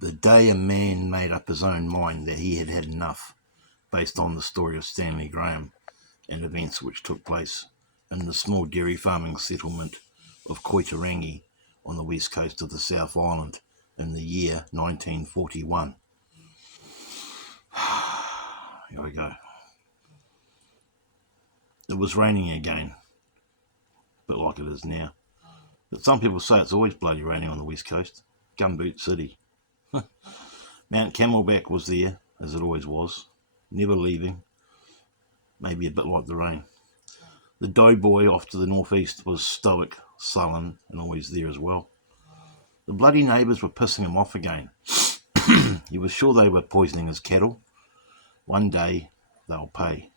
The day a man made up his own mind that he had had enough, based on the story of Stanley Graham and events which took place in the small dairy farming settlement of KOITERANGI on the west coast of the South Island in the year 1941. Here we go. It was raining again, a bit like it is now. But some people say it's always bloody raining on the west coast. Gumboot City. Mount Camelback was there, as it always was, never leaving, maybe a bit like the rain. The doughboy off to the northeast was stoic, sullen, and always there as well. The bloody neighbours were pissing him off again. He was sure they were poisoning his cattle. One day they'll pay.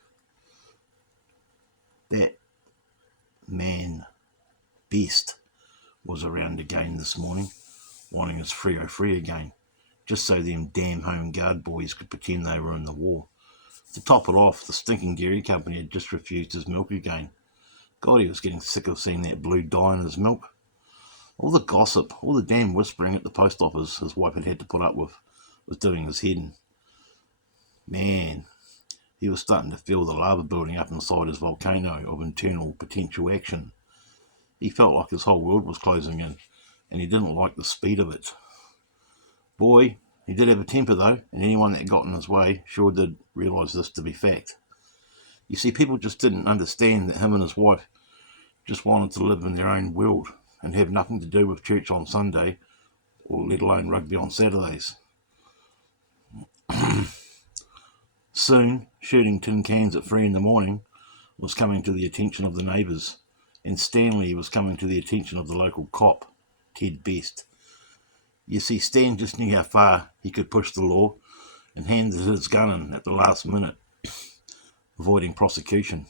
That man, Best, was around again this morning, wanting his 303 again, just so them damn Home Guard boys could pretend they were in the war. To top it off, the stinking dairy company had just refused his milk again. God, he was getting sick of seeing that blue dye in his milk. All the gossip, all the damn whispering at the post office his wife had to put up with was doing his head in. Man, he was starting to feel the lava building up inside his volcano of internal potential action. He felt like his whole world was closing in, and he didn't like the speed of it. Boy, he did have a temper though, and anyone that got in his way sure did realise this to be fact. You see, people just didn't understand that him and his wife just wanted to live in their own world and have nothing to do with church on Sunday, or let alone rugby on Saturdays. Soon, shooting tin cans at 3 a.m. was coming to the attention of the neighbours, and Stanley was coming to the attention of the local cop, Ted Best. You see, Stan just knew how far he could push the law and handed his gun in at the last minute, avoiding prosecution.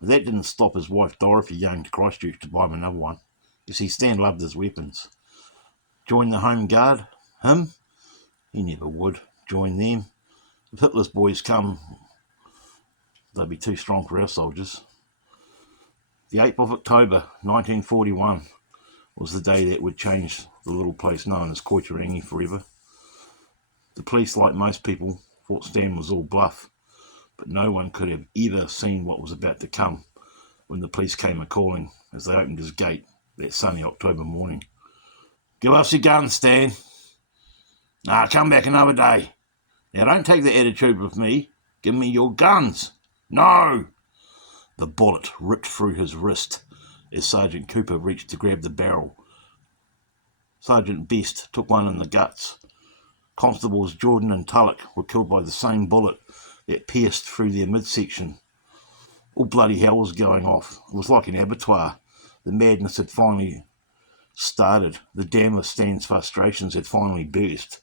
But that didn't stop his wife Dorothy going to Christchurch to buy him another one. You see, Stan loved his weapons. Join the Home Guard? Him? He never would. Join them. If Hitler's boys come, they'd be too strong for our soldiers. The 8th of October 1941 was the day that would change the little place known as KOITERANGI forever. The police, like most people, thought Stan was all bluff, but no one could have ever seen what was about to come when the police came a-calling as they opened his gate that sunny October morning. "Give us your guns, Stan." "Nah, come back another day." "Now don't take the attitude with me. Give me your guns." "No!" The bullet ripped through his wrist as Sergeant Cooper reached to grab the barrel. Sergeant Best took one in the guts. Constables Jordan and Tulloch were killed by the same bullet that pierced through their midsection. All bloody hell was going off. It was like an abattoir. The madness had finally started. The dam of Stan's frustrations had finally burst.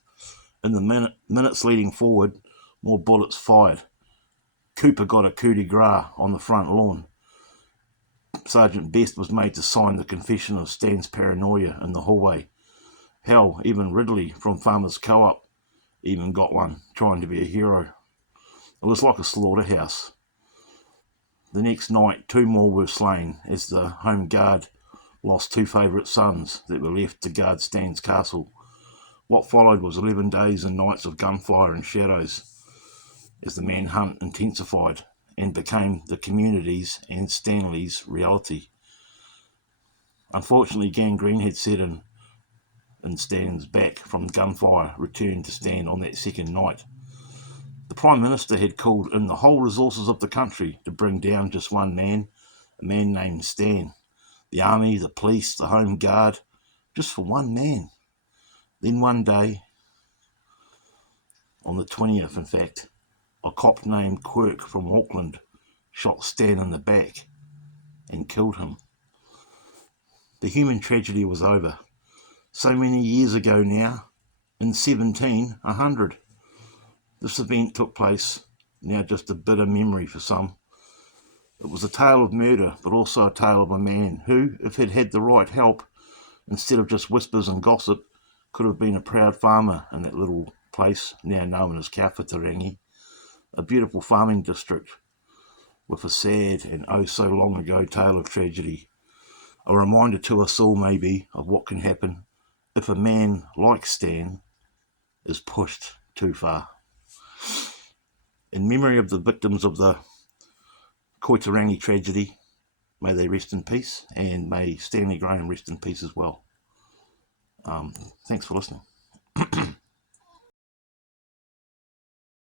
In the minutes leading forward, more bullets fired. Cooper got a coup de grace on the front lawn. Sergeant Best was made to sign the confession of Stan's paranoia in the hallway. Hell, even Ridley from Farmers Co-op even got one, trying to be a hero. It was like a slaughterhouse. The next night, 2 more were slain as the Home Guard lost 2 favourite sons that were left to guard Stan's castle. What followed was 11 days and nights of gunfire and shadows as the manhunt intensified and became the community's and Stanley's reality. Unfortunately, gangrene had set in Stan's back from gunfire returned to Stan on that second night. The Prime Minister had called in the whole resources of the country to bring down just one man, a man named Stan. The army, the police, the Home Guard, just for one man. Then one day, on the 20th in fact, a cop named Quirk from Auckland shot Stan in the back and killed him. The human tragedy was over. So many years ago now, in 1700. This event took place, now just a bitter memory for some. It was a tale of murder, but also a tale of a man who, if he'd had the right help, instead of just whispers and gossip, could have been a proud farmer in that little place now known as KOITERANGI, a beautiful farming district with a sad and oh so long ago tale of tragedy. A reminder to us all maybe of what can happen if a man like Stan is pushed too far. In memory of the victims of the KOITERANGI tragedy, may they rest in peace, and may Stanley Graham rest in peace as well. Thanks for listening.